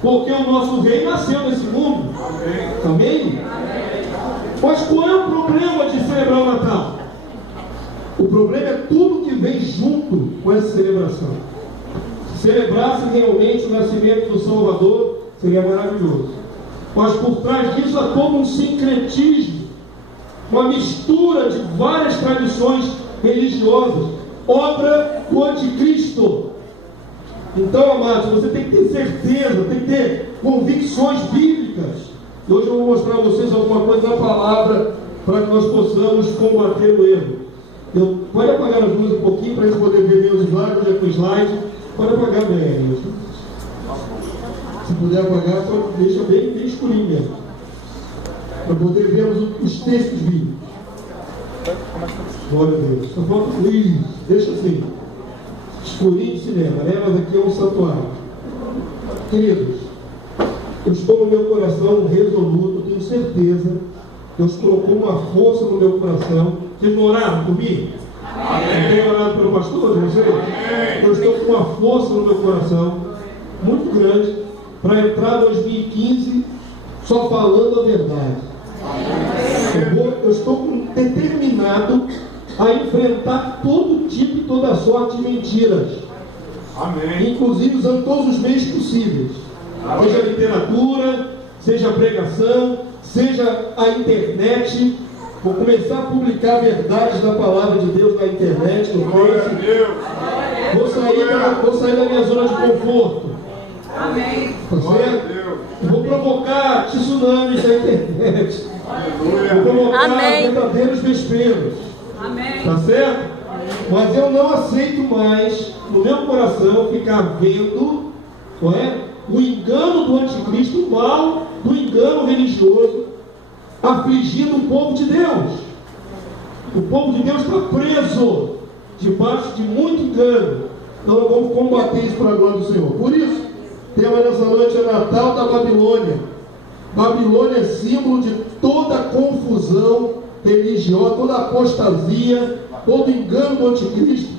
porque o nosso rei nasceu nesse mundo. Amém? Mas qual é o problema de celebrar o Natal? O problema é tudo que vem junto com essa celebração. Se celebrasse realmente o nascimento do Salvador, seria maravilhoso. Mas por trás disso há todo um sincretismo, uma mistura de várias tradições religiosas, obra do anticristo. Então, amados, você tem que ter certeza, tem que ter convicções bíblicas. E hoje eu vou mostrar a vocês alguma coisa da palavra para que nós possamos combater o erro. Pode apagar as luzes um pouquinho para a gente poder ver meus slides, onde é que o slide. Pode apagar bem. Se puder apagar, só deixa bem escurinho mesmo, para poder vermos os textos bíblicos. Glória a Deus. Só falta deixa assim. Escurinho de cinema, né? Mas aqui é um santuário. Queridos, eu estou no meu coração resoluto, tenho certeza. Deus colocou uma força no meu coração. Vocês não oraram por mim? Amém. Tem orado pelo pastor? Eu estou com uma força no meu coração muito grande para entrar 2015 só falando a verdade. Eu estou determinado a enfrentar todo tipo e toda sorte de mentiras. Amém. Inclusive usando todos os meios possíveis. Amém. Seja a literatura, seja a pregação, seja a internet. Vou começar a publicar verdades da palavra de Deus na internet, no Face. Vou sair da minha zona de conforto. Amém. Vou provocar tsunamis na internet. Vou provocar verdadeiros vesperos. Amém. Tá certo? Mas eu não aceito mais, no meu coração, ficar vendo, não é, o engano do anticristo, o mal do engano religioso, afligindo o povo de Deus. O povo de Deus está preso debaixo de muito engano. Então nós vamos combater isso para a glória do Senhor. Por isso, o tema dessa noite é Natal da Babilônia. Babilônia é símbolo de toda confusão religiosa, toda apostasia, todo engano do anticristo.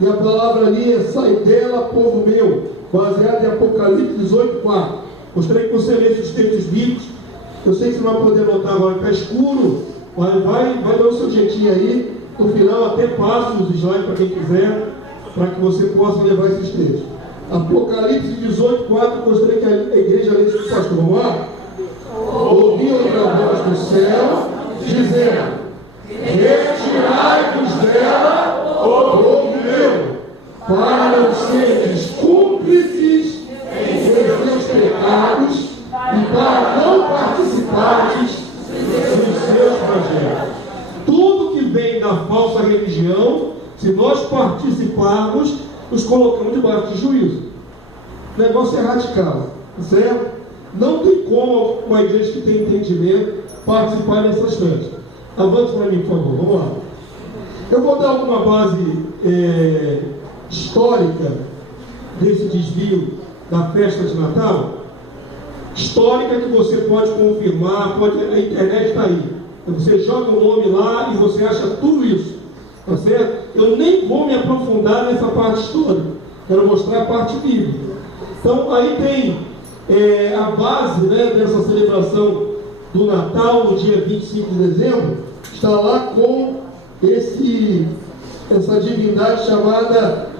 E a palavra ali é: sai dela, povo meu, baseado em Apocalipse 18:4. Gostaria que você lesse os textos bíblicos. Eu sei que você não vai poder notar agora, está escuro, mas vai dar o seu jeitinho aí. No final até passo os slides para quem quiser, para que você possa levar esses textos. Apocalipse 18:4, gostaria que a igreja lesse o pastor. Vamos lá? Ouvi outra voz do céu, dizendo: retirai-vos dela, ó povo meu, para não seres cúmplices em seus pecados e para não participardes dos seus projetos. Tudo que vem da falsa religião, se nós participarmos, nos colocamos debaixo de juízo. O negócio é radical, certo? Não tem como uma igreja que tem entendimento participar dessas festas. Avance para mim, por favor, vamos lá. Eu vou dar alguma base histórica desse desvio da festa de Natal. Histórica que você pode confirmar, a internet está aí. Você joga o nome lá e você acha tudo isso, tá certo? Eu nem vou me aprofundar nessa parte histórica, quero mostrar a parte bíblica. Então aí tem a base, né, dessa celebração do Natal no dia 25 de dezembro, está lá com essa divindade chamada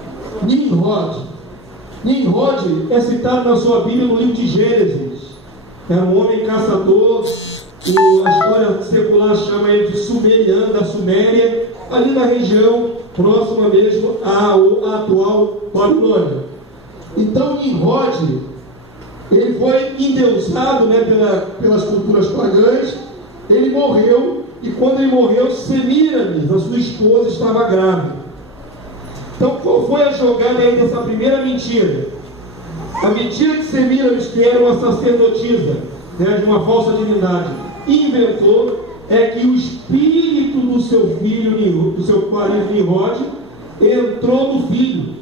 Nimrod. Nimrod é citado na sua Bíblia no livro de Gênesis. Era um homem caçador. A história secular chama ele de Sumeriano, da Suméria, ali na região próxima mesmo à atual Babilônia. Então Nimrod, ele foi endeusado, né, pelas culturas pagãs. Ele morreu, e quando ele morreu, Semíramis, a sua esposa, estava grávida. Então qual foi a jogada aí dessa primeira mentira? A mentira de Semíramis, que era uma sacerdotisa, né, de uma falsa divindade, inventou é que o espírito do seu filho, do seu marido Nimrod, entrou no filho.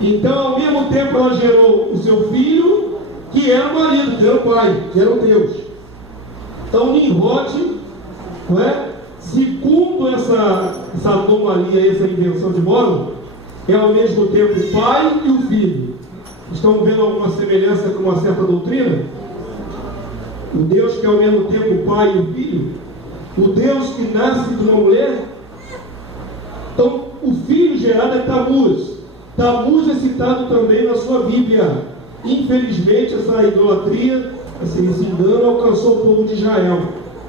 Então, ao mesmo tempo, ela gerou o seu filho, que era o marido, que era o pai, que era o Deus. Então, Nimrod, não é? Segundo essa anomalia, essa invenção de modo, é ao mesmo tempo o pai e o filho. Estão vendo alguma semelhança com uma certa doutrina? O Deus que é ao mesmo tempo o Pai e o Filho, o Deus que nasce de uma mulher. Então, o filho gerado é Tamuz. Tamuz é citado também na sua Bíblia. Infelizmente, essa idolatria, esse engano, alcançou o povo de Israel.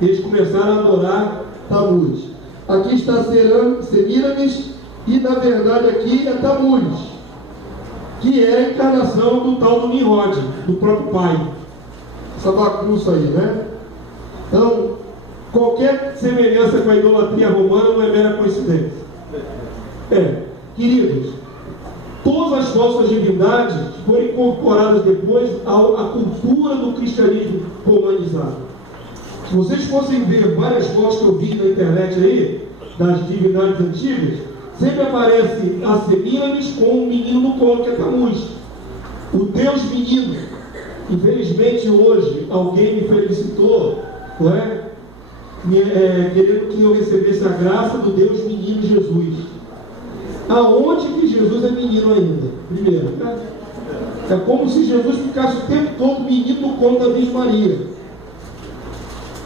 Eles começaram a adorar Tamuz. Aqui está Semíramis, e na verdade aqui é Tamuz, que é a encarnação do tal do Nimrod, do próprio pai. Essa bagunça aí, né? Então, qualquer semelhança com a idolatria romana não é mera coincidência. Queridos, todas as falsas divindades foram incorporadas depois à cultura do cristianismo romanizado. Se vocês fossem ver várias fotos que eu vi na internet aí, das divindades antigas, sempre aparece a Semíramis com um menino no colo, que é Tamuz, o Deus menino. Infelizmente hoje alguém me felicitou, não é? Querendo que eu recebesse a graça do Deus menino Jesus. Aonde que Jesus é menino ainda? Primeiro, né? É como se Jesus ficasse o tempo todo menino no colo da Virgem Maria.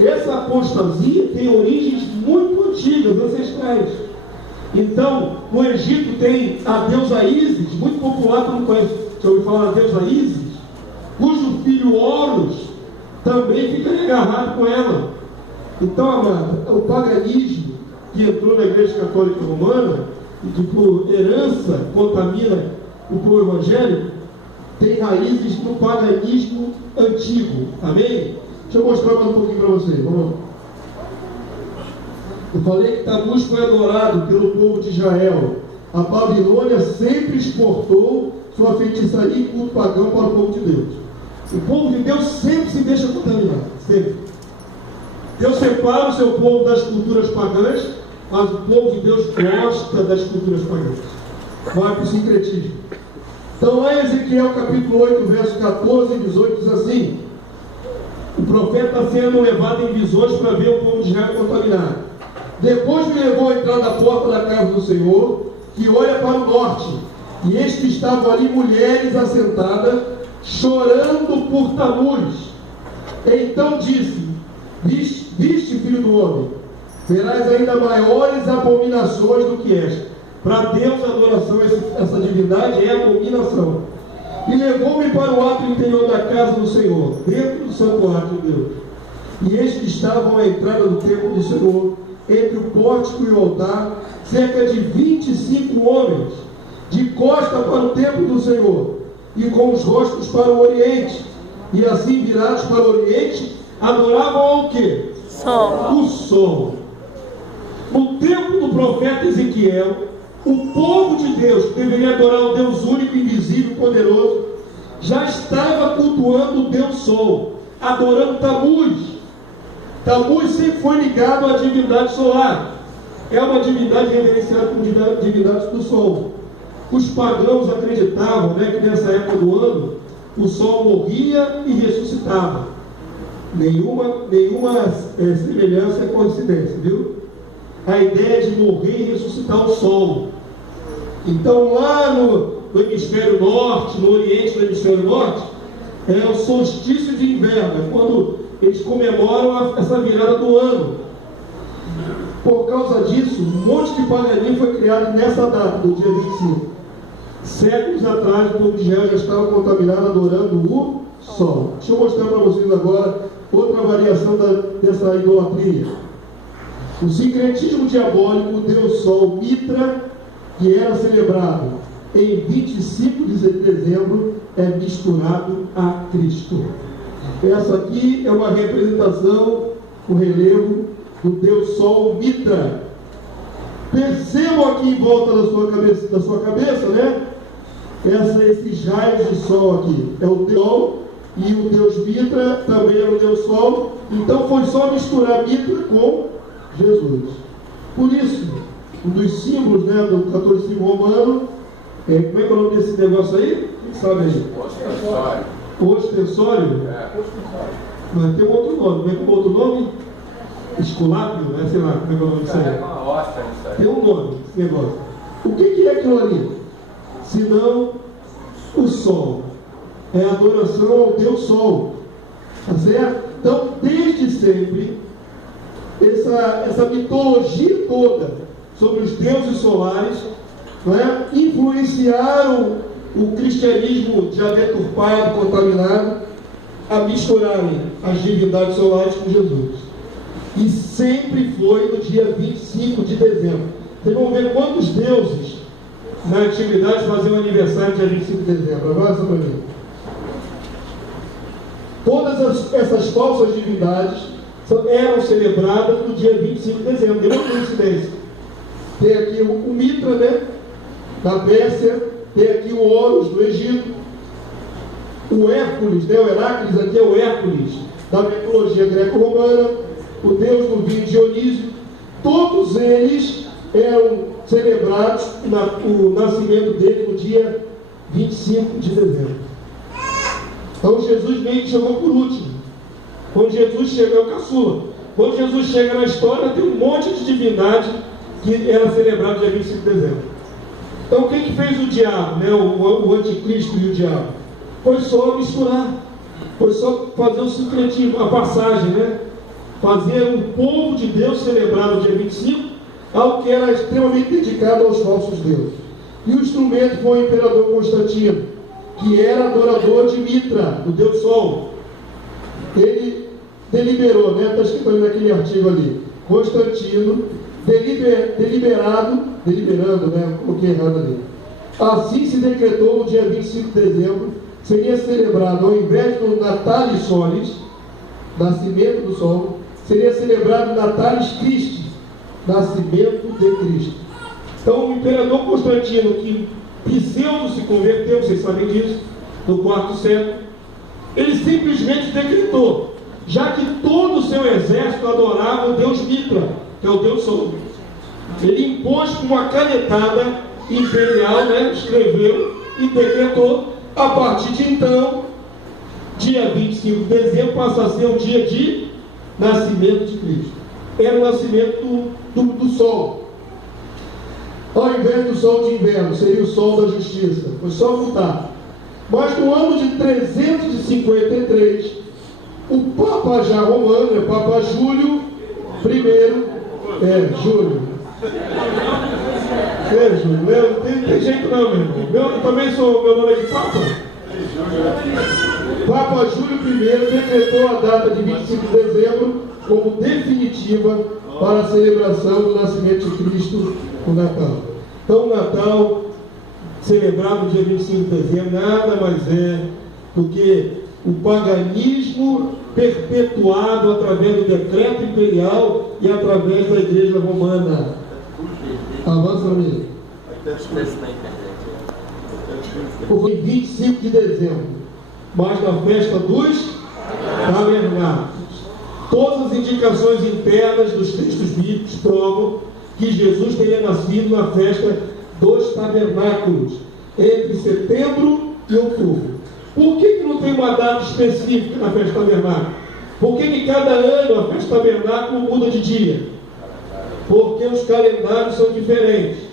Essa apostasia tem origens muito antigas, ancestrais. Então, no Egito tem a deusa Ísis, muito popular, tu não conhece, já ouviu falar da deusa Ísis, cujo filho Horus também fica agarrado com ela. Então, amada, o paganismo que entrou na Igreja Católica Romana, e que por herança contamina o povo evangélico, tem raízes no paganismo antigo. Amém? Deixa eu mostrar mais um pouquinho para vocês. Vamos lá. Eu falei que Tamuz foi adorado pelo povo de Israel. A Babilônia sempre exportou sua feitiçaria e culto pagão para o povo de Deus. O povo de Deus sempre se deixa contaminar. Sempre. Deus separa o seu povo das culturas pagãs, mas o povo de Deus gosta das culturas pagãs. Vai para o sincretismo. Então, lá em Ezequiel capítulo 8, verso 14 e 18, diz assim: o profeta está sendo levado em visões para ver o povo de Israel contaminado. Depois me levou a entrar da porta da casa do Senhor, que olha para o norte, e eis que estavam ali mulheres assentadas, chorando por Tamuz. Então disse: viste, filho do homem, verás ainda maiores abominações do que esta. Para Deus a adoração, essa divindade é abominação. E levou-me para o átrio interior da casa do Senhor, dentro do santuário de Deus. E eis que estavam à entrada do templo do Senhor, entre o pórtico e o altar, cerca de 25 homens, de costa para o templo do Senhor, e com os rostos para o oriente. E assim virados para o oriente, adoravam ao quê? Sol. O sol. No tempo do profeta Ezequiel, o povo de Deus, que deveria adorar o Deus único, invisível e poderoso, já estava cultuando o Deus Sol, adorando Tamuz. Tamuz sempre foi ligado à divindade solar. É uma divindade reverenciada como divindade do Sol. Os pagãos acreditavam, que nessa época do ano, o Sol morria e ressuscitava. Nenhuma semelhança é coincidência, viu? A ideia de morrer e ressuscitar o Sol. Então, lá no hemisfério norte, no oriente do hemisfério norte, é o solstício de inverno, é quando eles comemoram essa virada do ano. Por causa disso, um monte de paganismo foi criado nessa data, do dia 25. Séculos atrás, o povo de Israel já estava contaminado adorando o Sol. Deixa eu mostrar para vocês agora outra variação dessa idolatria. O sincretismo diabólico deu o Sol Mitra, que era celebrado em 25 de dezembro, é misturado a Cristo. Essa aqui é uma representação, o relevo do Deus Sol Mitra. Percebam aqui em volta da sua cabeça, esses raios de sol aqui. É o Deus Sol, e o Deus Mitra também é o Deus Sol. Então foi só misturar Mitra com Jesus. Por isso, um dos símbolos do catolicismo romano, como é que é o nome desse negócio aí? Quem sabe aí? Ostensório? Mas tem um outro nome. Como é que é o outro nome? Esculápio, sei lá como é que é o nome disso aí. Tem um nome, esse negócio. O que é aquilo ali? Senão o sol. é a adoração ao Deus Sol. Tá certo? Então, desde sempre, essa mitologia toda sobre os deuses solares, não é, influenciaram o cristianismo já deturpado, contaminado, a misturarem as divindades solares com Jesus. E sempre foi no dia 25 de dezembro. Vocês vão ver quantos deuses na antiguidade faziam aniversário dia 25 de dezembro. Agora só para mim. Todas essas falsas divindades eram celebradas no dia 25 de dezembro. Não é coincidência. Tem aqui o Mitra, né, da Pérsia, tem aqui o Horus do Egito, o Hércules, né, o Heráclides aqui é o Hércules da mitologia greco-romana, o deus do vinho Dionísio. Todos eles eram celebrados, o nascimento dele no dia 25 de dezembro. Então Jesus meio que chegou por último. Quando Jesus chega, é o caçula. Quando Jesus chega na história, tem um monte de divindade que era celebrado dia 25 de dezembro. Então o que fez o diabo, né, o anticristo e o diabo? Foi só misturar, foi só fazer o sincretismo, a passagem, né? Fazer o povo de Deus celebrar no dia 25 algo que era extremamente dedicado aos falsos deuses. E o instrumento foi o imperador Constantino, que era adorador de Mitra, do Deus Sol. Ele deliberou, né? Está escrito ali naquele artigo ali, Constantino, deliberando, né? Coloquei errado ali. Assim se decretou no dia 25 de dezembro, seria celebrado, ao invés do Natalis Solis, nascimento do Sol, seria celebrado Natalis Christi, nascimento de Cristo. Então o imperador Constantino, que pseudo se converteu, vocês sabem disso, no quarto século, ele simplesmente decretou, já que todo o seu exército adorava o Deus Mitra, que é o Deus Sol. Ele impôs com uma canetada imperial, né, escreveu e decretou, a partir de então, dia 25 de dezembro passa a ser o dia de nascimento de Cristo. Era o nascimento do Sol. Ao invés do Sol de inverno, seria o Sol da Justiça. Foi só mudar. Mas no ano de 353, o Papa já romano, Papa Júlio I, Júlio. Júlio, não tem jeito não, meu irmão. Eu também meu nome é de Papa. Papa Júlio I decretou a data de 25 de dezembro como definitiva para a celebração do nascimento de Cristo no Natal. Então, o Natal, celebrado no dia 25 de dezembro, nada mais é do que o paganismo perpetuado através do decreto imperial e através da Igreja Romana. Avança, amigo. Foi 25 de dezembro, mas na festa dos tabernáculos. Todas as indicações internas dos textos bíblicos provam que Jesus teria nascido na festa dos tabernáculos, entre setembro e outubro. Por que não tem uma data específica na festa tabernáculo? Por que cada ano a festa tabernáculo muda de dia? Porque os calendários são diferentes.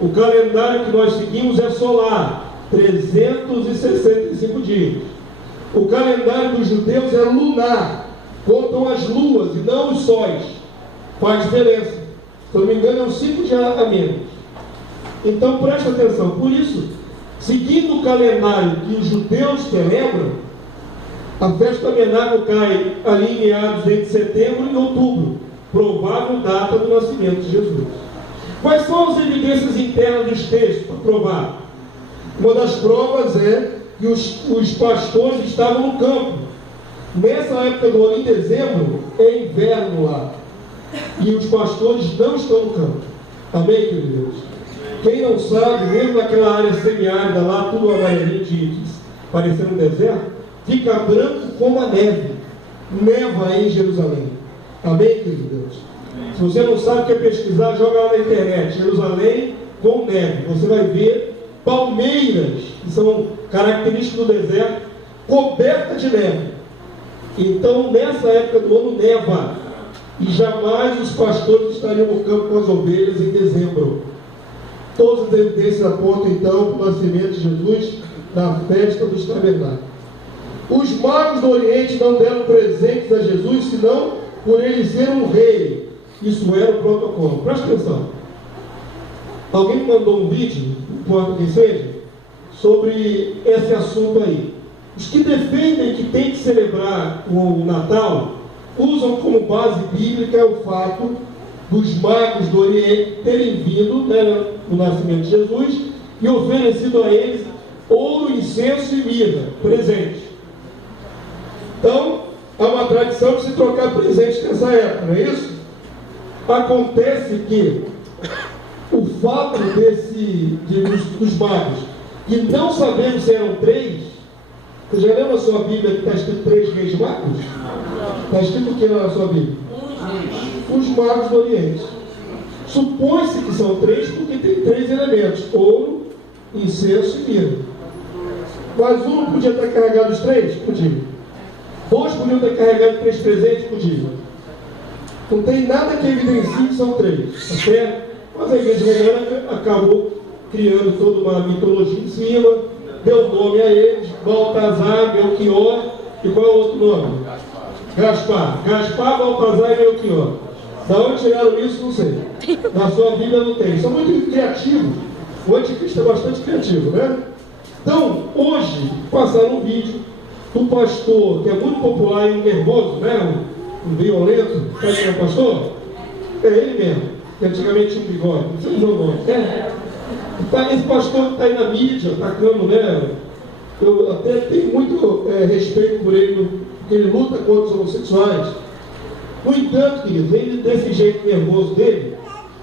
O calendário que nós seguimos é solar, 365 dias. O calendário dos judeus é lunar, contam as luas e não os sóis. Faz diferença. Se eu não me engano, é um 5 dias a menos. Então presta atenção. Por isso, seguindo o calendário que os judeus celebram, a festa tabernáculo cai ali em meados entre setembro e outubro, provável data do nascimento de Jesus. Quais são as evidências internas dos textos para provar? Uma das provas é que os pastores estavam no campo. Nessa época do ano, em dezembro, é inverno lá. E os pastores não estão no campo. Amém, queridos? Quem não sabe, mesmo naquela área semiárida lá, tudo amarelinho, parecendo um deserto, fica branco como a neve. Neva em Jerusalém. Amém, queridos? Se você não sabe o que é pesquisar, joga lá na internet, Jerusalém com neve. Você vai ver palmeiras, que são características do deserto, cobertas de neve. Então, nessa época do ano, neva. E jamais os pastores estariam no campo com as ovelhas em dezembro. Todas as evidências apontam, então, para o nascimento de Jesus na festa dos tabernáculos. Os magos do Oriente não deram presentes a Jesus, senão por ele ser um rei. Isso era o protocolo. Presta atenção. Alguém me mandou um vídeo, não importa quem seja, sobre esse assunto aí. Os que defendem que tem que celebrar o Natal usam como base bíblica o fato dos magos do Oriente terem vindo, né, no nascimento de Jesus, e oferecido a eles ouro, incenso e mirra, presente. Então, há uma tradição de se trocar presentes nessa época, não é isso? Acontece que o fato dos magos, que não sabemos se eram três, você já leu na sua Bíblia que está escrito 3 reis magos? Está escrito o que na sua Bíblia? Os magos do Oriente. Supõe-se que são 3 porque tem 3 elementos: ouro, incenso e mirra. Mas um não podia ter carregado os 3? Podia. 2 podiam ter carregado 3 presentes? Podia. Não tem nada que evidencie que são 3. Tá certo? Mas a igreja romana acabou criando toda uma mitologia em cima, deu nome a eles: Baltazar, Melquior, e qual é o outro nome? Gaspar, Baltazar e Melquior. Da onde tiraram isso, não sei. Na sua Bíblia não tem. São muito criativos. O anticristo é bastante criativo, né? Então, hoje, passaram um vídeo do pastor, que é muito popular e um nervoso, né? Um violento. Sabe quem é o pastor? É ele mesmo, que antigamente tinha um bigode. Não sei o nome. Esse pastor que está aí na mídia, atacando, né? Eu até tenho muito respeito por ele, porque ele luta contra os homossexuais. No entanto, queridos, ele, desse jeito nervoso dele,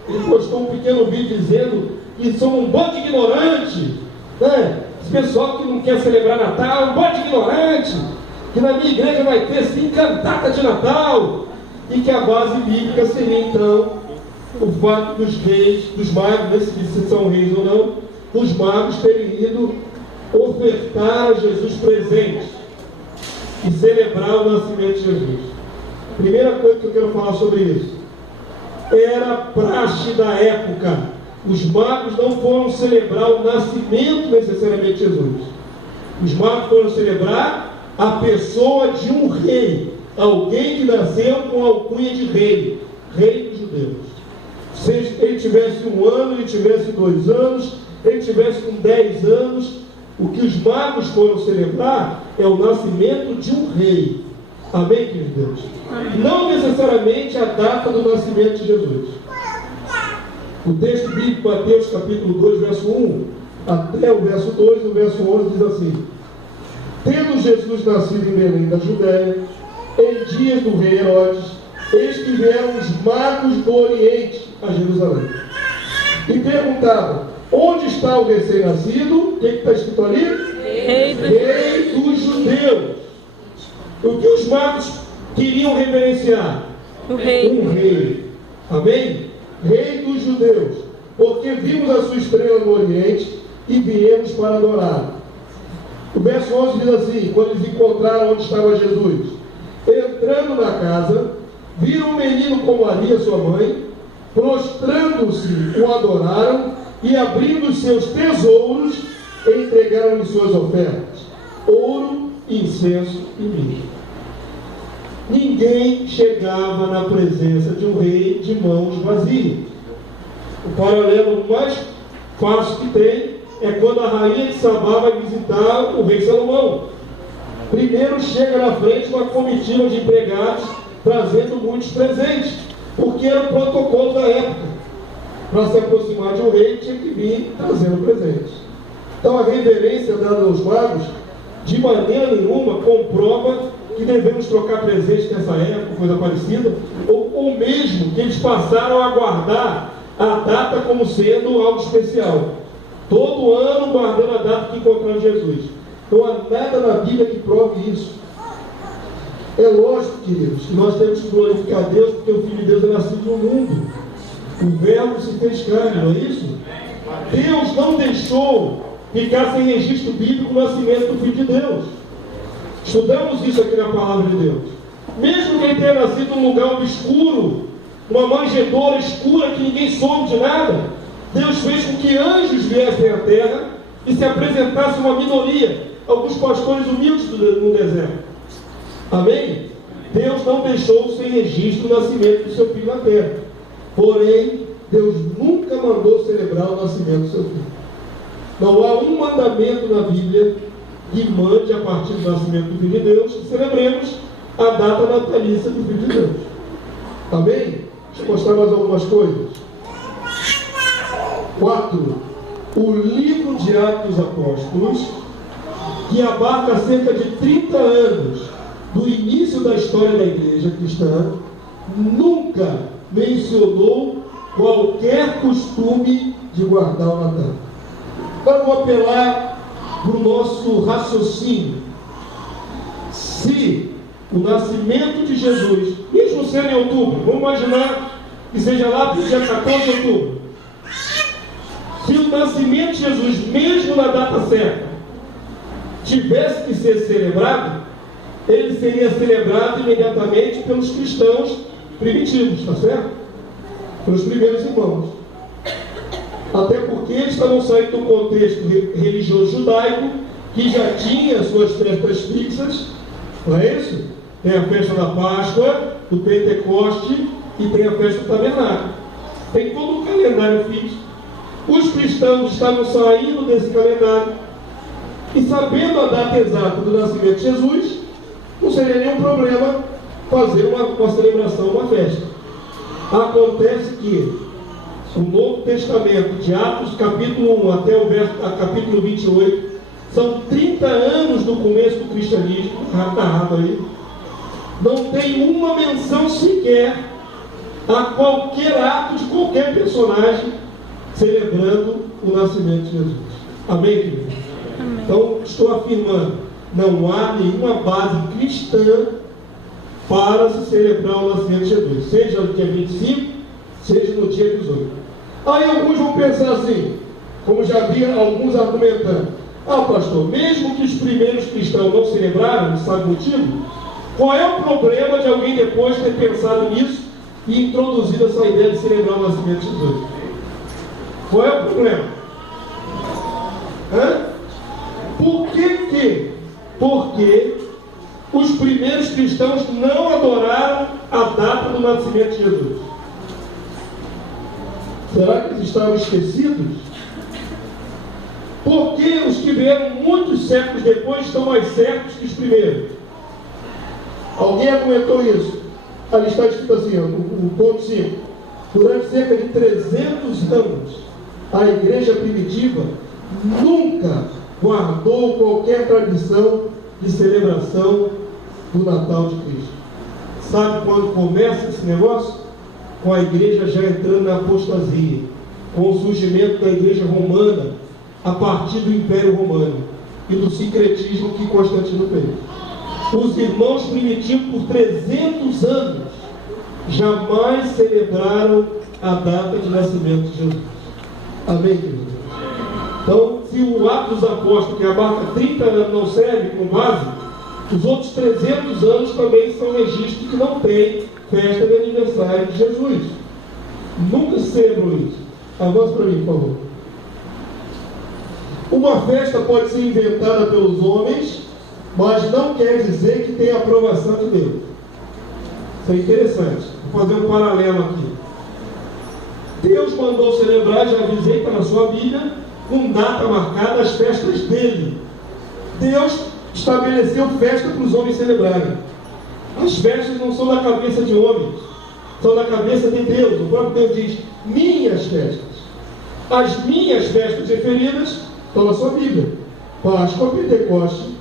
ele postou um pequeno vídeo dizendo que são um bando de ignorante, né? Esse pessoal que não quer celebrar Natal, um bando de ignorante, que na minha igreja vai ter sim cantata de Natal, e que a base bíblica seria então o fato dos reis, dos magos, né, se são reis ou não, os magos terem ido ofertar a Jesus presente e celebrar o nascimento de Jesus. Primeira coisa que eu quero falar sobre isso: era praxe da época. Os magos não foram celebrar o nascimento necessariamente de Jesus. Os magos foram celebrar a pessoa de um rei, alguém que nasceu com a alcunha de rei, rei dos judeus. Se ele tivesse 1 ano, ele tivesse 2 anos, ele tivesse com 10 anos, o que os magos foram celebrar é o nascimento de um rei. Amém, queridos Deus? Não necessariamente a data do nascimento de Jesus. O texto bíblico, Mateus capítulo 2, verso 1, até o verso 2, o verso 11 diz assim: tendo Jesus nascido em Belém da Judéia, em dias do rei Herodes, eis que vieram os magos do Oriente a Jerusalém e perguntavam: onde está o recém-nascido? O que está escrito ali? Rei dos judeus. O que os magos queriam reverenciar? Um rei. Amém? Rei dos judeus. Porque vimos a sua estrela no Oriente e viemos para adorar. O verso 11 diz assim: quando eles encontraram onde estava Jesus, entrando na casa, viram o menino com Maria, sua mãe, prostrando-se, o adoraram, e abrindo os seus tesouros, entregaram-lhe suas ofertas: ouro, incenso e mirra. Ninguém chegava na presença de um rei de mãos vazias. O paralelo mais fácil que tem é quando a rainha de Sabá vai visitar o rei Salomão. Primeiro chega na frente uma comitiva de empregados trazendo muitos presentes, porque era o protocolo da época. Para se aproximar de um rei, tinha que vir trazendo presentes. Então a reverência dada aos magos, de maneira nenhuma, comprova que devemos trocar presentes nessa época, coisa parecida, ou mesmo que eles passaram a guardar a data como sendo algo especial. Todo ano guardando a data que encontraram Jesus. Não há nada na Bíblia que prove isso. É lógico, queridos, que nós temos que glorificar a Deus, porque o Filho de Deus é nascido no mundo. O Verbo se fez carne, não é isso? Deus não deixou ficar sem registro bíblico o nascimento do Filho de Deus. Estudamos isso aqui na Palavra de Deus. Mesmo que ele tenha nascido num lugar obscuro, uma manjedoura escura que ninguém soube de nada, Deus fez com que anjos viessem à terra e se apresentasse uma minoria, alguns pastores humildes no deserto. Amém? Deus não deixou sem registro o nascimento do seu filho na terra. Porém, Deus nunca mandou celebrar o nascimento do seu filho. Não há um mandamento na Bíblia que mande, a partir do nascimento do Filho de Deus, que celebremos a data natalícia do Filho de Deus. Amém? Deixa eu mostrar mais algumas coisas. 4. O livro de Atos dos Apóstolos, que abarca cerca de 30 anos do início da história da igreja cristã, nunca mencionou qualquer costume de guardar o Natal. Agora vou apelar para o nosso raciocínio. Se o nascimento de Jesus, mesmo sendo em outubro, vamos imaginar que seja lá para o dia 14 de outubro. Se o nascimento de Jesus, mesmo na data certa, tivesse que ser celebrado, ele seria celebrado imediatamente pelos cristãos primitivos, está certo? Pelos primeiros irmãos. Até porque eles estavam saindo do contexto religioso judaico, que já tinha suas festas fixas, não é isso? Tem a festa da Páscoa, do Pentecoste e tem a festa do Tabernáculo. Tem todo um calendário fixo. Os cristãos estavam saindo desse calendário e, sabendo a data exata do nascimento de Jesus, não seria nenhum problema fazer uma celebração, uma festa. Acontece que o Novo Testamento, de Atos capítulo 1 até o capítulo 28, são 30 anos do começo do cristianismo, narrado aí, não tem uma menção sequer a qualquer ato de qualquer personagem celebrando o nascimento de Jesus. Amém, querido? Amém. Então, estou afirmando, não há nenhuma base cristã para se celebrar o nascimento de Jesus, seja no dia 25, seja no dia 18. Aí alguns vão pensar assim, como já vi alguns argumentando: ah, pastor, mesmo que os primeiros cristãos não celebraram, não sabe o motivo, qual é o problema de alguém depois ter pensado nisso e introduzido essa ideia de celebrar o nascimento de Jesus? Qual é o problema? Por que? Porque os primeiros cristãos não adoraram a data do nascimento de Jesus. Será que eles estavam esquecidos? Porque os que vieram muitos séculos depois estão mais certos que os primeiros? Alguém argumentou isso? Ali está escrito assim, o ponto 5. Durante cerca de 300 anos, a igreja primitiva nunca guardou qualquer tradição de celebração do Natal de Cristo. Sabe quando começa esse negócio? Com a igreja já entrando na apostasia, com o surgimento da igreja romana a partir do Império Romano e do sincretismo que Constantino fez. Os irmãos primitivos, por 300 anos, jamais celebraram a data de nascimento de Jesus. Amém, queridos? Então, se o Atos dos Apóstolos, que abarca 30 anos, não serve como base, os outros 300 anos também são registros que não tem festa de aniversário de Jesus. Nunca se celebrou isso. Avança para mim, por favor. Uma festa pode ser inventada pelos homens, mas não quer dizer que tem a aprovação de Deus. Isso é interessante. Vou fazer um paralelo aqui. Deus mandou celebrar, já avisei, está na sua Bíblia, com data marcada, as festas dele. Deus estabeleceu festa para os homens celebrarem. As festas não são da cabeça de homens, são da cabeça de Deus. O próprio Deus diz: minhas festas. As minhas festas referidas estão na sua Bíblia: Páscoa, Pentecoste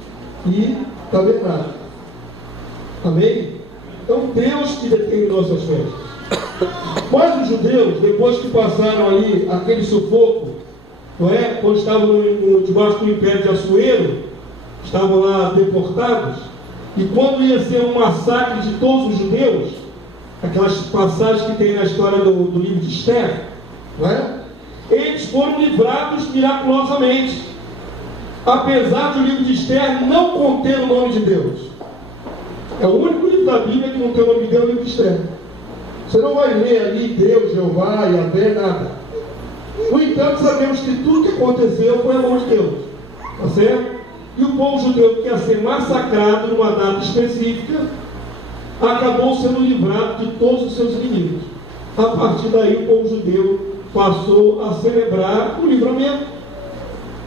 e Tabernáculo. Amém? Então Deus que determinou essas festas. Mas os judeus, depois que passaram ali aquele sufoco, não é? Quando estavam debaixo do Império de Assuero, estavam lá deportados, e quando ia ser um massacre de todos os judeus, aquelas passagens que tem na história do livro de Esther, não é? Eles foram livrados miraculosamente, apesar de o livro de Esther não conter o nome de Deus. É o único livro da Bíblia que não tem o nome de Deus, é o livro de Esther. Você não vai ler ali Deus, Jeová, Yahvé, nada. No entanto, sabemos que tudo que aconteceu foi a mão de Deus. Tá certo? E o povo judeu que ia ser massacrado numa data específica, acabou sendo livrado de todos os seus inimigos. A partir daí, o povo judeu passou a celebrar o livramento.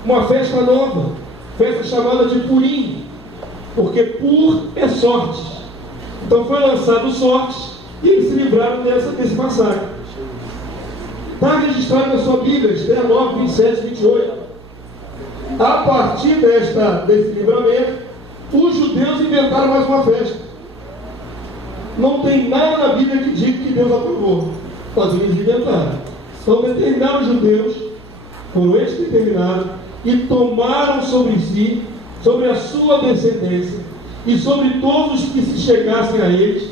Uma festa nova, festa chamada de Purim, porque Pur é sorte. Então foi lançado sorte e eles se livraram desse massacre. Está registrado na sua Bíblia, Esther 9, 27 e 28. A partir desse livramento, os judeus inventaram mais uma festa. Não tem nada na Bíblia que diga que Deus aprovou, mas eles inventaram. Então determinaram os judeus, foram eles que determinaram, e tomaram sobre si, sobre a sua descendência, e sobre todos os que se chegassem a eles,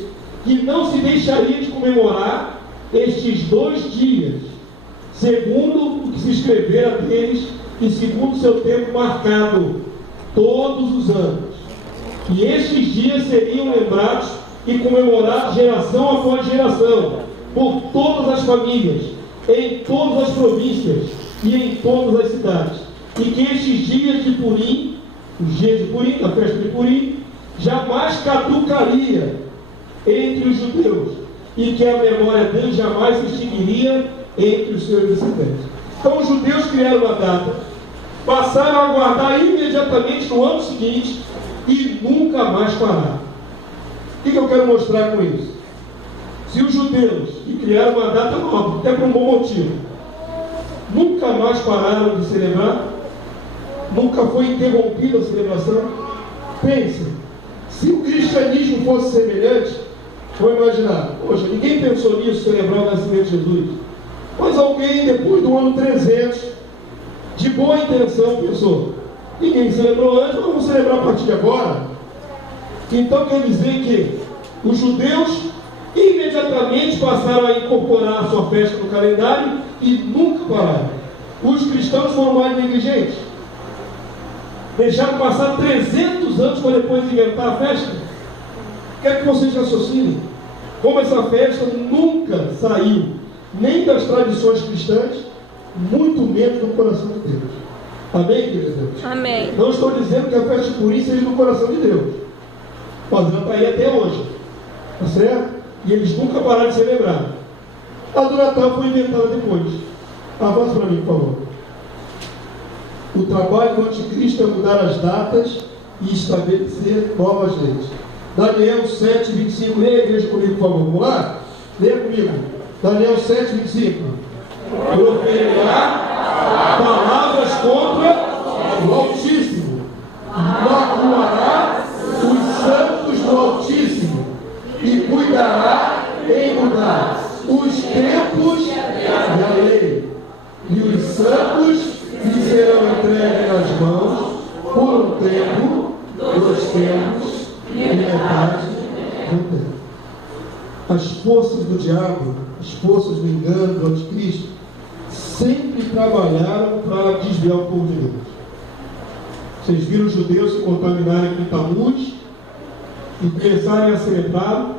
que não se deixariam de comemorar estes 2 dias, segundo o que se escrevera deles, e segundo o seu tempo marcado, todos os anos. E estes dias seriam lembrados e comemorados geração após geração, por todas as famílias, em todas as províncias e em todas as cidades. E que estes dias de Purim, os dias de Purim, da festa de Purim, jamais caducaria entre os judeus, e que a memória deles jamais se extinguiria entre os seus descendentes. Então os judeus criaram uma data, passaram a guardar imediatamente no ano seguinte e nunca mais pararam. O que eu quero mostrar com isso? Se os judeus que criaram uma data nova, até por um bom motivo, nunca mais pararam de celebrar, nunca foi interrompida a celebração, pense, se o cristianismo fosse semelhante, vou imaginar, poxa, ninguém pensou nisso, celebrar o nascimento de Jesus. Mas alguém, depois do ano 300, de boa intenção, pensou, ninguém celebrou antes, vamos celebrar a partir de agora. Então quer dizer que os judeus imediatamente passaram a incorporar a sua festa no calendário e nunca pararam. Os cristãos foram mais negligentes. Deixaram passar 300 anos para depois inventar a festa. Quer que vocês raciocinem? Como essa festa nunca saiu nem das tradições cristãs, muito menos do coração de Deus. Amém, queridos? Amém. Não estou dizendo que a festa de Purim seja do coração de Deus, mas ela está aí até hoje, tá certo? E eles nunca pararam de celebrar. A do Natal foi inventada depois. Avança para mim, por favor. O trabalho do anticristo é mudar as datas e estabelecer novas leis. Daniel 7, 25. Leia a igreja comigo, por favor. Vamos lá? Leia comigo. Daniel 7, 25. Proferirá palavras contra o Altíssimo, magoará os santos do Altíssimo e cuidará em mudar os tempos da lei, e os santos lhe serão entregues nas mãos por um tempo, 2 tempos e metade de um tempo. As forças do diabo, as forças do engano, do anticristo, sempre trabalharam para desviar o povo de Deus. Vocês viram os judeus se contaminarem com Tammuz e começarem a celebrar,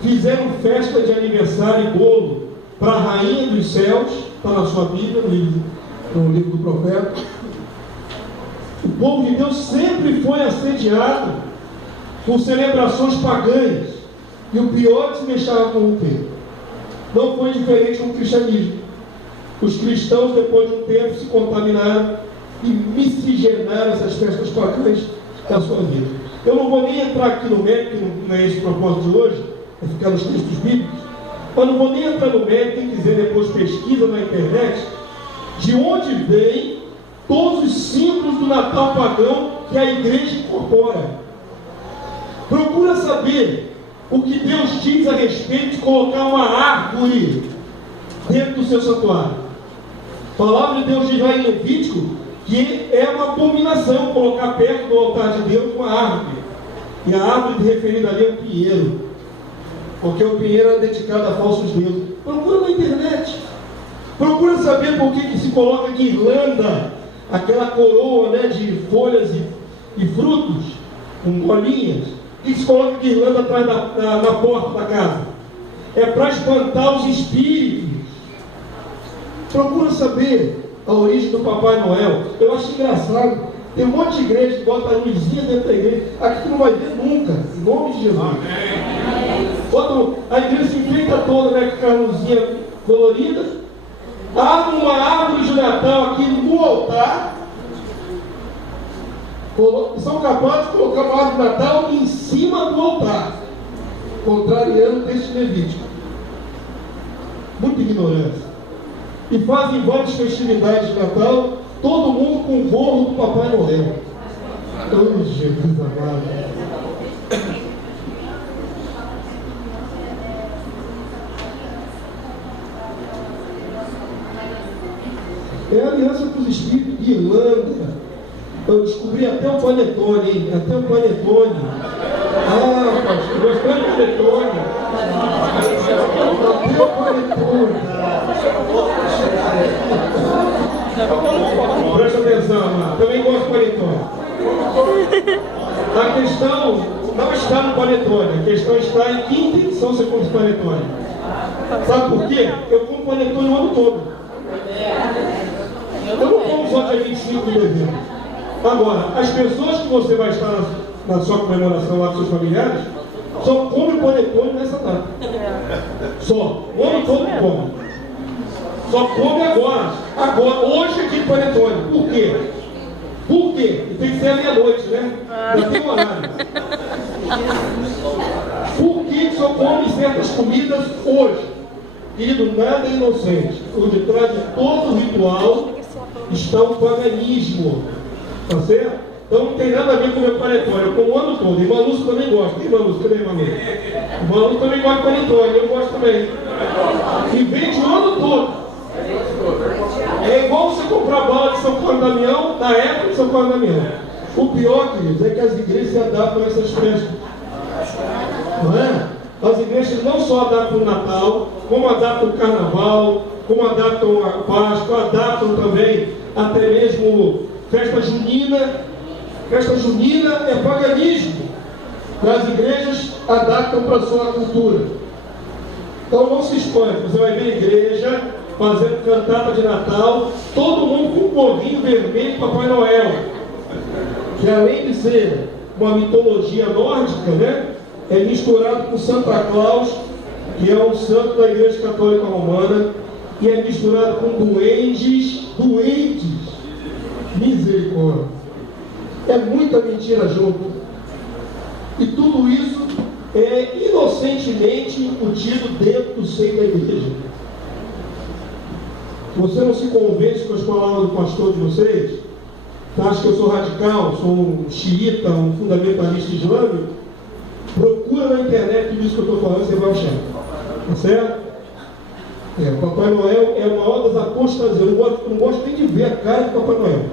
fizeram festa de aniversário e bolo para a rainha dos céus, está na sua Bíblia, no livro do profeta. O povo de Deus sempre foi assediado por celebrações pagãs, e o pior é que se deixava corromper. Não foi diferente com o cristianismo. Os cristãos, depois de um tempo, se contaminaram e miscigenaram essas festas pagãs da sua vida. Eu não vou nem entrar aqui no mérito, que não é esse o propósito de hoje, é ficar nos textos bíblicos, mas não vou nem entrar no mérito. Quem quiser depois pesquisa na internet de onde vem todos os símbolos do Natal pagão que a igreja incorpora. Procura saber o que Deus diz a respeito de colocar uma árvore dentro do seu santuário. A palavra de Deus diz lá em Levítico que é uma abominação colocar perto do altar de Deus uma árvore. E a árvore referida ali é o pinheiro, porque o pinheiro era dedicado a falsos deuses. Procura na internet. Procura saber por que se coloca guirlanda, aquela coroa, né, de folhas e frutos, com bolinhas, e se coloca guirlanda atrás na porta da casa. É para espantar os espíritos. Procura saber a origem do Papai Noel. Eu acho engraçado. Tem um monte de igreja que bota a luzinha dentro da igreja. Aqui tu não vai ver nunca. Em nome de Jesus. A igreja se enfeita toda, né, com aquela luzinha colorida. Abre uma árvore de Natal aqui no altar. São capazes de colocar uma árvore de Natal em cima do altar, contrariando o texto levítico. Muita ignorância. E fazem várias festividades de Natal, todo mundo com o gorro do Papai Noel. Oh, Jesus amado. É a aliança com os espíritos de Irlanda. Eu descobri até o panetone, hein? Até o panetone. Ah, pastor, gostou do panetone? Até o panetone. Presta atenção, amado. Também gosto do panetone. A questão não está no panetone. A questão está em que intenção você come esse panetone. Sabe por quê? Eu como panetone o ano todo. Eu não como só dia 25 de dezembro. Agora, as pessoas que você vai estar na sua comemoração lá com seus familiares, só come panetone nessa data. Só. O ano todo come. Só come agora. Agora, hoje aqui panetone. Por quê? Por quê? E tem que ser à meia-noite, né? Já tem horário. Por que só come certas comidas hoje? Querido, nada é inocente. Por detrás de todo ritual está o paganismo. Tá certo? Então não tem nada a ver com o meu panetone. Eu como o ano todo. E Manusco também gosta. E Manusco, cadê Manusco? Manusco também gosta de panetone. Eu gosto também. E vende o ano todo. É igual você comprar bala de São Paulo Damião na época de São Paulo Damião. O pior, queridos, é que as igrejas se adaptam a essas festas. Não é? As igrejas não só adaptam o Natal, como adaptam o Carnaval, como adaptam a Páscoa, adaptam também até mesmo festa junina. Festa junina é paganismo. As igrejas adaptam para a sua cultura. Então não se espante, você vai ver a igreja fazendo cantata de Natal, todo mundo com um gorrinho vermelho para Papai Noel. Que além de ser uma mitologia nórdica, né, é misturado com Santa Claus, que é um santo da Igreja Católica Romana, e é misturado com doentes. Misericórdia. É muita mentira junto. E tudo isso é inocentemente embutido dentro do seio da igreja. Você não se convence com as palavras do pastor de vocês? Acha que eu sou radical, sou um xiita, um fundamentalista islâmico? Procura na internet tudo isso que eu estou falando, você vai achar. Tá certo? O Papai Noel é a maior das apostasias. Eu não gosto nem de ver a cara do Papai Noel.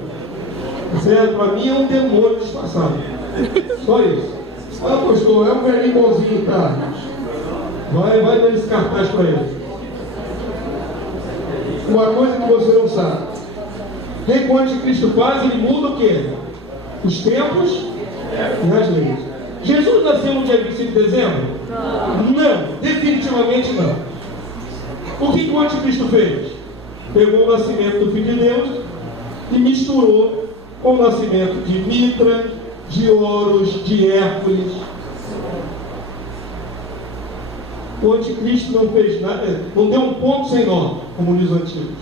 Tá certo? Para mim é um demônio disfarçado. Só isso. Ah, pastor, é um velhinho bonzinho, tá? Vai dar esse cartaz para ele. Uma coisa que você não sabe. O que o anticristo faz? Ele muda o quê? Os tempos e as leis. Jesus nasceu no dia 25 de dezembro? Não, definitivamente não. O que o anticristo fez? Pegou o nascimento do Filho de Deus e misturou com o nascimento de Mitra, de Horus, de Hércules. O anticristo não fez nada, não deu um ponto sem nó, como diz o antigo.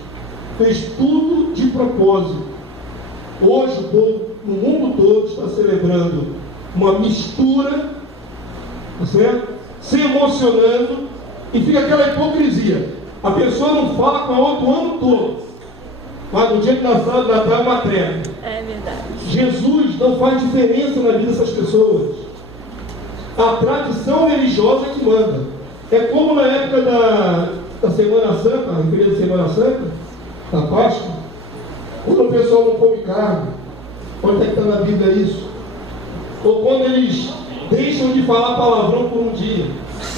Fez tudo de propósito. Hoje o povo no mundo todo está celebrando uma mistura, tá certo? Se emocionando, e fica aquela hipocrisia. A pessoa não fala com a outra o ano todo, mas no dia de Natal é uma treva. É verdade. Jesus não faz diferença na vida dessas pessoas. A tradição religiosa é que manda. É como na época da Semana Santa, a referência da Semana Santa, da Páscoa, quando o pessoal não come carne. Onde é que está na Bíblia isso? Ou quando eles deixam de falar palavrão por um dia.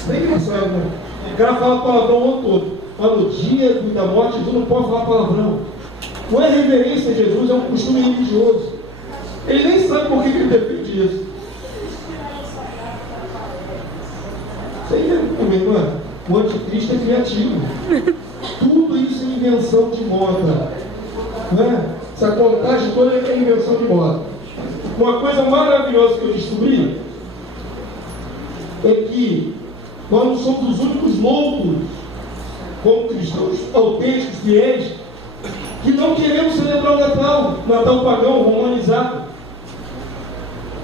Bem engraçado, né? O cara fala palavrão o ano todo, mas no dia da morte Jesus não pode falar palavrão. Não é reverência a Jesus, é um costume religioso. Ele nem sabe por que ele defende isso. Você entende comigo, mano? O anticristo é criativo. Tudo isso ele invenção de moda. Não é? Essa contagem toda é invenção de moda. Uma coisa maravilhosa que eu descobri é que nós não somos os únicos loucos, como cristãos autênticos, fiéis, que não queremos celebrar o Natal pagão, romanizado.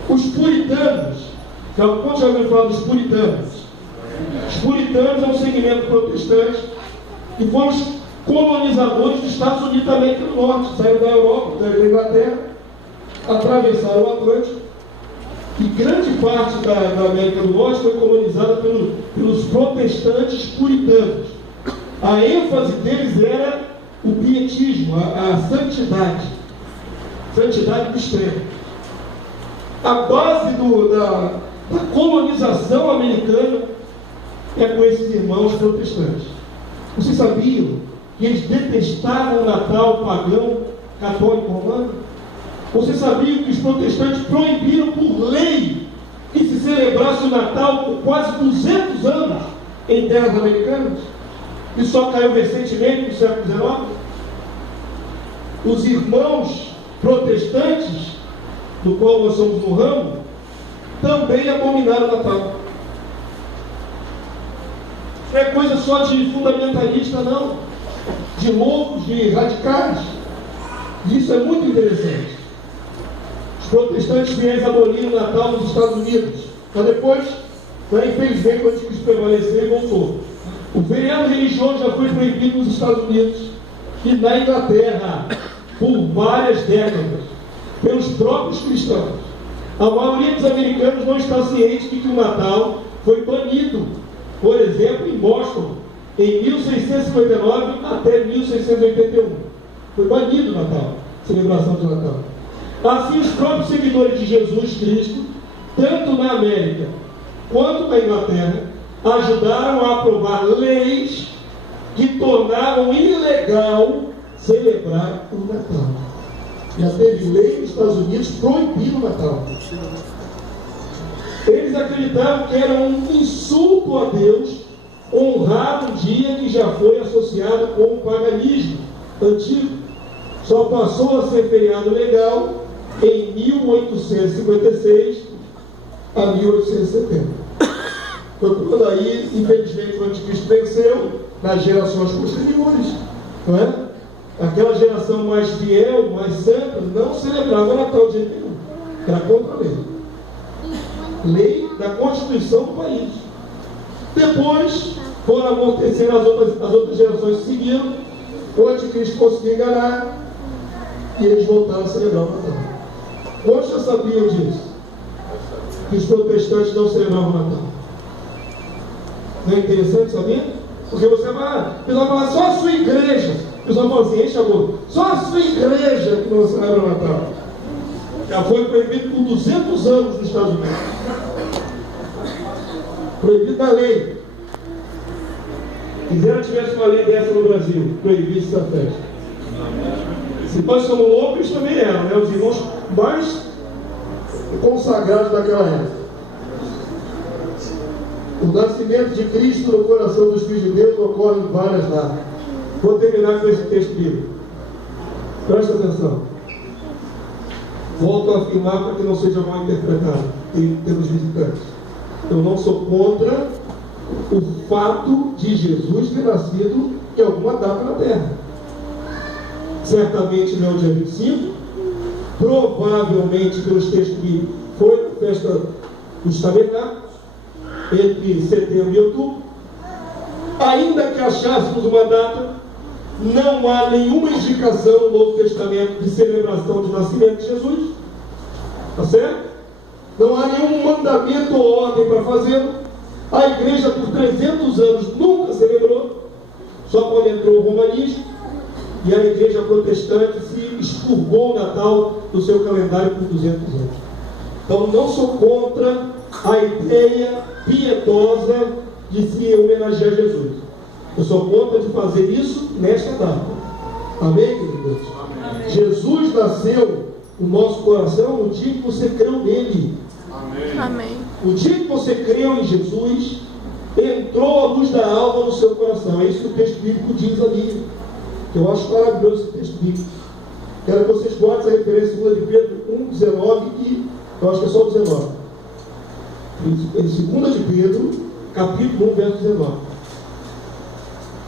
Os puritanos, quando já ouviu falar dos puritanos? Os puritanos é um segmento protestante que foram os colonizadores dos Estados Unidos da América do Norte, saíram da Europa, da Inglaterra, atravessaram o Atlântico, e grande parte da América do Norte foi colonizada pelos protestantes puritanos. A ênfase deles era o pietismo, a santidade do extremo. A base da colonização americana é com esses irmãos protestantes. Vocês sabiam que eles detestavam o Natal pagão, católico, romano? Vocês sabiam que os protestantes proibiram por lei que se celebrasse o Natal por quase 200 anos em terras americanas? E só caiu recentemente, no século XIX? Os irmãos protestantes, do qual nós somos no ramo, também abominaram o Natal. Não é coisa só de fundamentalista, não. De loucos, de radicais. E isso é muito interessante. Os protestantes fiéis aboliram o Natal nos Estados Unidos. Mas depois, infelizmente, o anticristo prevaleceu e voltou. O feriado religioso já foi proibido nos Estados Unidos e na Inglaterra por várias décadas, pelos próprios cristãos. A maioria dos americanos não está ciente de que o Natal foi banido, por exemplo, em Boston, em 1659 até 1681. Foi banido o Natal, celebração de Natal. Assim, os próprios seguidores de Jesus Cristo, tanto na América quanto na Inglaterra, ajudaram a aprovar leis que tornavam ilegal celebrar o Natal. Já teve lei nos Estados Unidos proibindo o Natal. Eles acreditavam que era um insulto a Deus honrar um dia que já foi associado com o paganismo antigo. Só passou a ser feriado legal em 1856 a 1870. Foi quando aí, infelizmente, o anticristo venceu nas gerações posteriores. Não é? Aquela geração mais fiel, mais santa, não celebrava o Natal de jeito nenhum. Era contra a lei. Lei da Constituição do país. Depois, foram amortecendo as outras gerações que seguiram. O anticristo conseguiu enganar e eles voltaram a celebrar o Natal. Quantos já sabiam disso? Que os protestantes não celebravam o Natal. Não é interessante saber? Porque você vai, o pessoal fala, só a sua igreja. O pessoal fala assim, enche a boca, só a sua igreja que não celebra o Natal. Já foi proibido por 200 anos nos Estados Unidos. Proibido da lei. Quiseram que tivesse uma lei dessa no Brasil, proibisse essa festa. Se nós somos loucos, eles também eram, né? Os irmãos mais consagrados daquela época. O nascimento de Cristo no coração dos filhos de Deus ocorre em várias datas. Vou terminar com esse texto bíblico. Presta atenção. Volto a afirmar para que não seja mal interpretado pelos visitantes. Eu não sou contra o fato de Jesus ter nascido em alguma data na Terra. Certamente não é o dia 25, provavelmente pelos textos que foi a festa dos tabernáculos, entre setembro e outubro. Ainda que achássemos uma data, não há nenhuma indicação no Novo Testamento de celebração de nascimento de Jesus. Está certo? Não há nenhum mandamento ou ordem para fazê-lo. A igreja por 300 anos nunca celebrou, só quando entrou o romanismo, e a igreja protestante se expurgou o Natal do seu calendário por 200 anos. Então não sou contra a ideia piedosa de se homenagear Jesus. Eu sou contra de fazer isso nesta data. Amém, queridos? Amém. Jesus nasceu no nosso coração no dia que você creu nele. Amém. O dia que você creu em Jesus, entrou a luz da alma no seu coração. É isso que o texto bíblico diz ali. Eu acho maravilhoso esse texto bíblico. Quero que vocês guardem essa referência em 2 de Pedro 1,19 e eu acho que é só o 19. Em 2 de Pedro, capítulo 1, verso 19.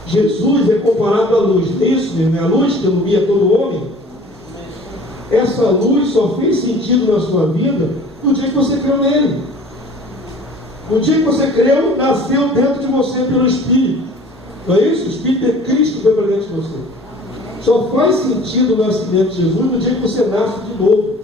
Jesus é comparado à luz. Isso mesmo, é a luz que ilumina todo homem. Essa luz só fez sentido na sua vida no dia que você creu nele. No dia que você creu, nasceu dentro de você pelo Espírito. Não é isso? O Espírito de Cristo foi para dentro de você. Só faz sentido o nascimento de Jesus no dia que você nasce de novo.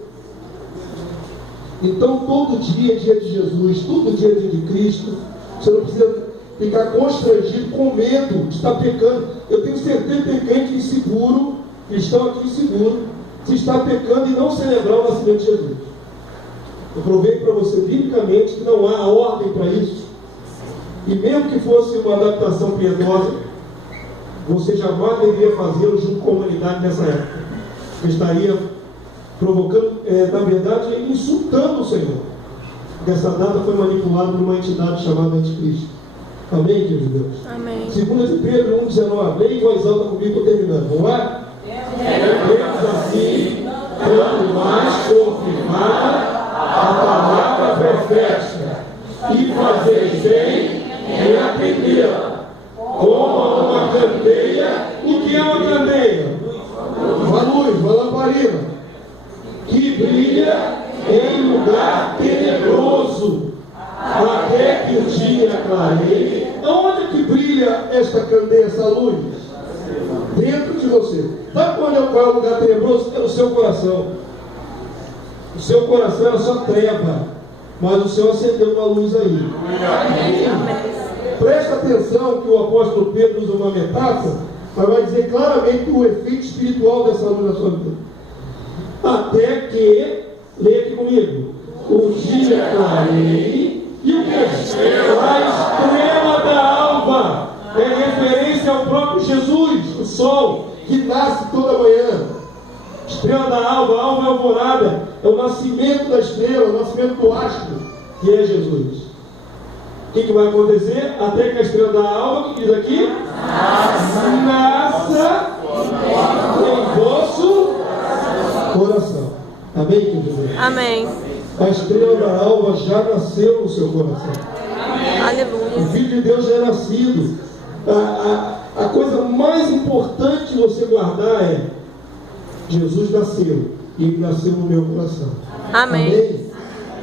Então, todo dia é dia de Jesus, todo dia é dia de Cristo. Você não precisa ficar constrangido, com medo de estar pecando. Eu tenho certeza que tem crente inseguro, cristão aqui inseguro, se está pecando e não celebrar o nascimento de Jesus. Eu provei para você biblicamente que não há ordem para isso. E mesmo que fosse uma adaptação piedosa, você jamais deveria fazê-lo junto com a humanidade nessa época. Você estaria provocando, na verdade, insultando o Senhor. Porque essa data foi manipulada por uma entidade chamada Anticristo. Amém, querido Deus? Amém. 2 de Pedro 1,19. Leia em voz alta comigo, estou terminando. Vamos lá? Devemos assim, quanto mais confirmada a palavra profética, e fazer bem em atendê-la, como uma candeia. O que é uma candeia? Uma luz, uma lamparina, que brilha em lugar tenebroso, até que o dia clareie. Onde que brilha esta candeia, essa luz? Dentro de você. Sabe qual é o lugar tenebroso? É no seu coração. O seu coração era só treva, mas o Senhor acendeu uma luz aí. Presta atenção que o apóstolo Pedro usa uma metáfora, mas vai dizer claramente o efeito espiritual dessa luz na sua vida. Até que, leia aqui comigo, o dia clareie e o que? A estrela da alva é referência ao próprio Jesus, o sol que nasce toda manhã. Estrela da alva, a alva é alvorada, é o nascimento da estrela, o nascimento do astro, que é Jesus. O que vai acontecer? Até que a estrela da alva, o que diz aqui? Nasça em vosso coração. Amém, querido? Amém. A estrela da alva já nasceu no seu coração. Aleluia. O Filho de Deus já é nascido. A coisa mais importante você guardar é: Jesus nasceu, e ele nasceu no meu coração. Amém. Amém?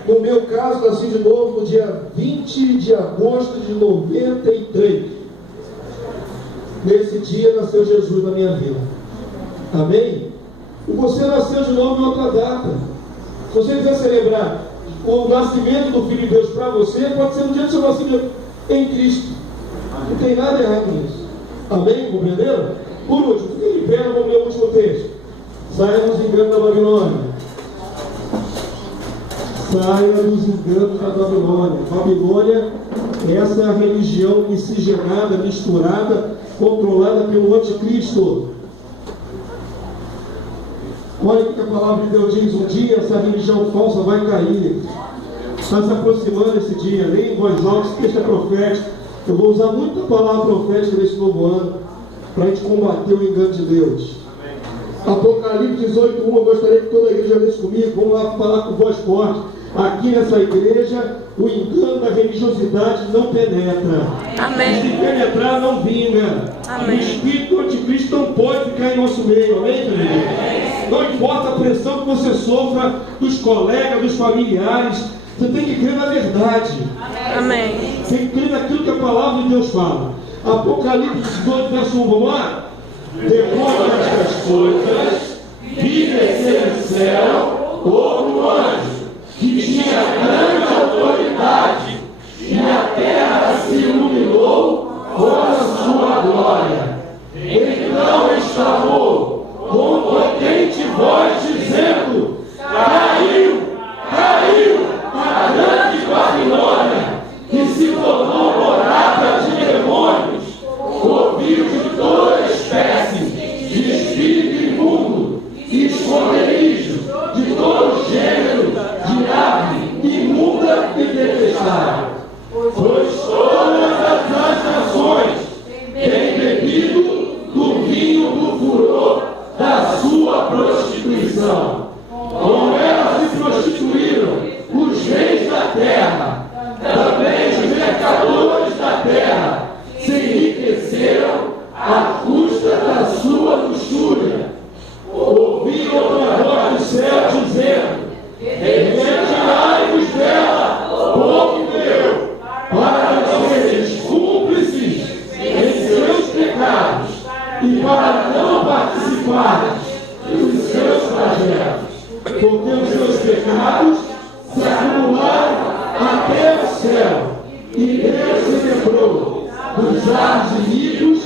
No meu caso, nasci de novo no dia 20 de agosto de 93. Nesse dia nasceu Jesus na minha vida. Amém? E você nasceu de novo em outra data. Se você quiser celebrar o nascimento do Filho de Deus para você, pode ser no dia do seu nascimento em Cristo. Não tem nada errado nisso. Amém? Compreenderam? Por último, fique de pé, vamos ler o último texto. Saia dos enganos da Babilônia. Saia dos enganos da Babilônia. Babilônia, essa é a religião miscigenada, misturada, controlada pelo anticristo. Olha o que a palavra de Deus diz: um dia essa religião falsa vai cair. Está se aproximando esse dia. Leia em voz alta, esse texto é profético. Eu vou usar muito a palavra profética nesse novo ano para a gente combater o engano de Deus. Apocalipse 18:1, eu gostaria que toda a igreja lesse comigo. Vamos lá falar com voz forte. Aqui nessa igreja, o engano da religiosidade não penetra. Amém. Se penetrar, não vinga. Amém. O espírito do anticristo não pode ficar em nosso meio. Amém, querido? Não importa a pressão que você sofra dos colegas, dos familiares, você tem que crer na verdade. Amém. Tem que crer naquilo que a palavra de Deus fala. Apocalipse 18, verso 1, vamos lá? Depois destas coisas, vi descer do céu outro anjo, que tinha grande autoridade, e a terra se iluminou com a sua glória. Então exclamou com potente voz, dizendo: caiu, caiu a grande Babilônia, que se tornou morada de demônios, covil de toda espécie de espírito imundo, e esconderijo de todo gênero de ave imunda e céu, e Deus se lembrou dos atos ímpios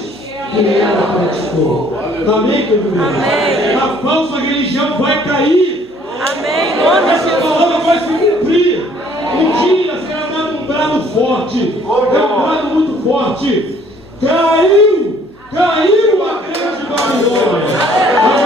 que ela praticou. Amém, querido? Amém. A falsa religião vai cair. Amém. Em nome de Essa Jesus. palavra vai se cumprir. Um dia será dado um brado forte. É um brado muito forte. Caiu a grande Babilônia.